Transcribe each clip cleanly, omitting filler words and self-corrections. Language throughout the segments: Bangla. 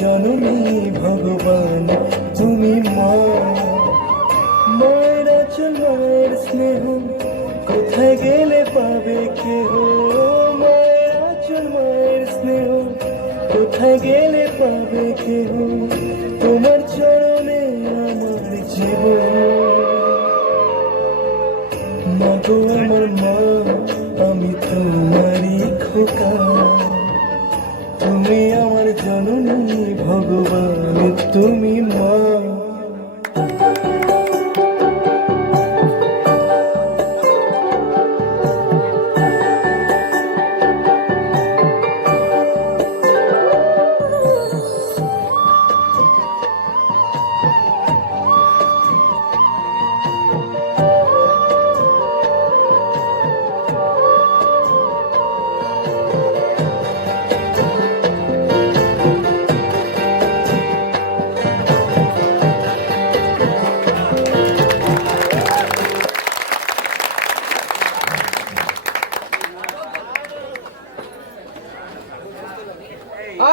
জননী ভগবান তুমি মা। মায়ের আঁচল মায়ের স্নেহ কোথায় গেলে পাবে কেহ। মায়ের আঁচল মায়ের স্নেহ কোথায় গেলে পাবে কেহ। তোমার চরণে আমার জীবন। মা গো আমার মা, আমি তোমারই খোকা। তুমি আমার জননী ভগবান তুমি মা।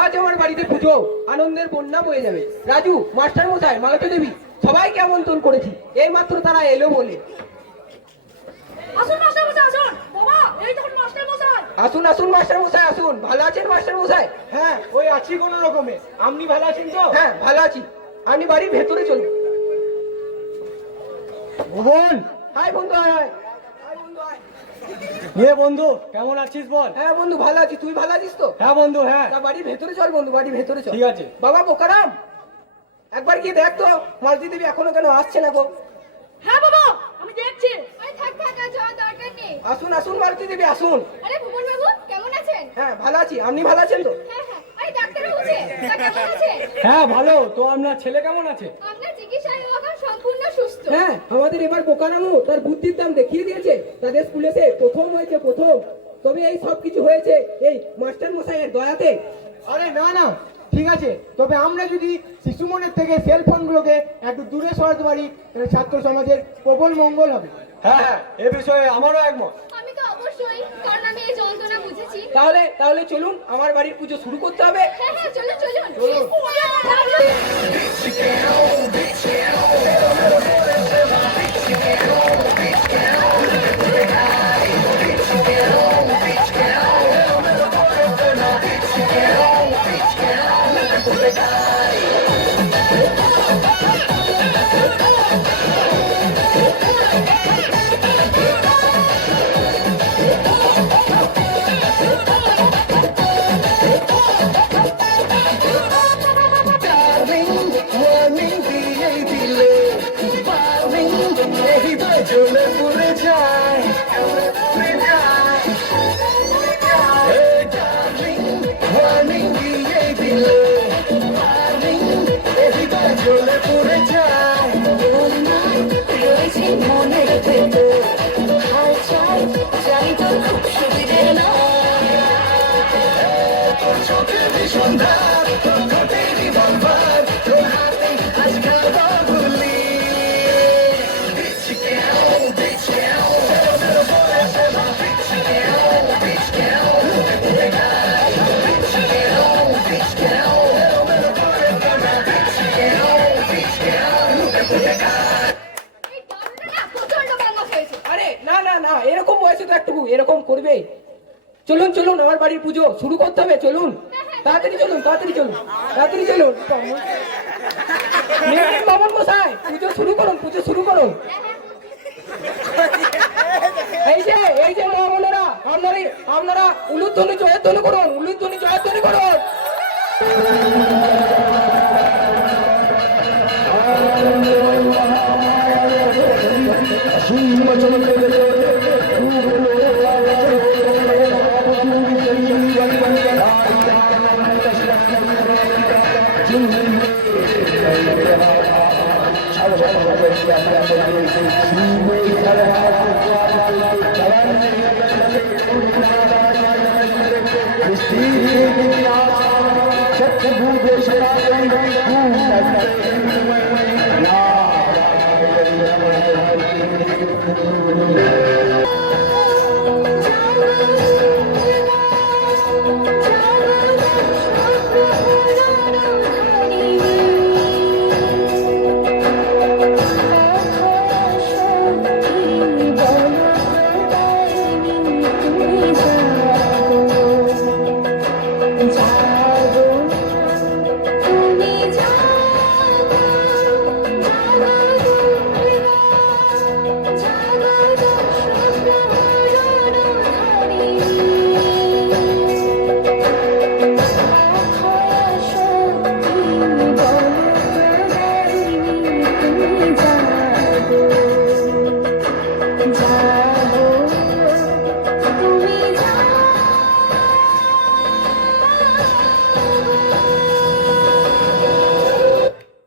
আজ আমার বাড়িতে পুজো, আনন্দের বন্যা বয়ে যাবে। রাজু, মাস্টার মশাই, মালতী দেবী সবাইকে আমন্ত্রণ করেছি, এই মাত্র তারা এলো বলে। আসুন মাস্টার মশাই আসুন। বাবা, এই দেখুন মাস্টার মশাই। আসুন আসুন মাস্টার মশাই আসুন। ভালো আছেন মাস্টার মশাই? হ্যাঁ, ওই আছি কোনো রকমে। আপনি ভালো আছেন তো? হ্যাঁ ভালো আছি। আপনি বাড়ির ভেতরে চলুন। ভুবন, হাই বন্ধু, হাই হাই বন্ধু, হাই। বন্ধু কেমন আছিস বল? হ্যাঁ বন্ধু ভালো আছি, তুই ভালো আছিস তো? হ্যাঁ বন্ধু, হ্যাঁ তা বাড়ির ভেতরে চল বন্ধু, বাড়ির ভেতরে চল। ঠিক আছে। বাবা বোকারাম, একবার গিয়ে দেখ তো মালতী দেবী এখনো কেন আসছে না গো। হ্যাঁ বাবা, আমি দেখছি। আরে থাক থাক, আর যাওয়ার দরকার নেই। আসুন আসুন মালতী দেবী আসুন। আরে ভুবন বাবু, কেমন আছেন? হ্যাঁ ভালো আছি, আপনি ভালো আছেন তো? হ্যাঁ হ্যাঁ। আরে ডাক্তার বাবু যে, তা কেমন আছে? হ্যাঁ ভালো। তো আপনার ছেলে কেমন আছে? আপনার চিকিৎসায় ও এখন সম্পূর্ণ সুস্থ। হ্যাঁ, আমাদের এবার বোকারামু তার বুদ্ধির দাম দেখিয়ে দিয়েছে। তাদের স্কুলেতে প্রথম হয়েছে, প্রথম। তবে এই সব কিছু হয়েছে এই মাস্টার মশাইয়ের দয়াতে। আরে না না, ঠিক আছে। তবে আমরা যদি শিশু মনের থেকে সেলফোন গুলোকে একটু দূরে সরাতে পারি, তাহলে ছাত্র সমাজের প্রবল মঙ্গল হবে। হ্যাঁ হ্যাঁ, এ বিষয়ে আমারও একমত। আমি তো অবশ্যই, কারণ আমি এই যন্ত্রণা বুঝেছি। তাহলে তাহলে চলুন, আমার বাড়ির পুজো শুরু করতে হবে। হ্যাঁ হ্যাঁ, চলুন চলুন। চলে পুরে যায় ওয়ার্নিং দিয়ে দিলে, চলে পুরে যায় রয়েছে মনের ভেতর হাল চাই চাই তো খুব সুবিধে নয় চোখে সন্ধ্যা ঘটেরই বলবার তোর হাতে আজ খাওয়া ভুলি এই গানটা না প্রচন্ড বাংলা হয়েছে। আরে না না না, এরকম বয়সে তো একটু এরকম করবে। চলুন চলুন, আমার বাড়ির পুজো শুরু করতে হবে। চলুন তাড়াতাড়ি চলুন, তাড়াতাড়ি চলুন, তাড়াতাড়ি চলুন। বামন মশাই, পুজো শুরু করুন, পুজো শুরু করুন। এই যে মা বোনেরা, আপনারা উলুধ্বনি জয়ধ্বনি করুন, উলুধ্বনি জয়ধ্বনি করুন। Thank you.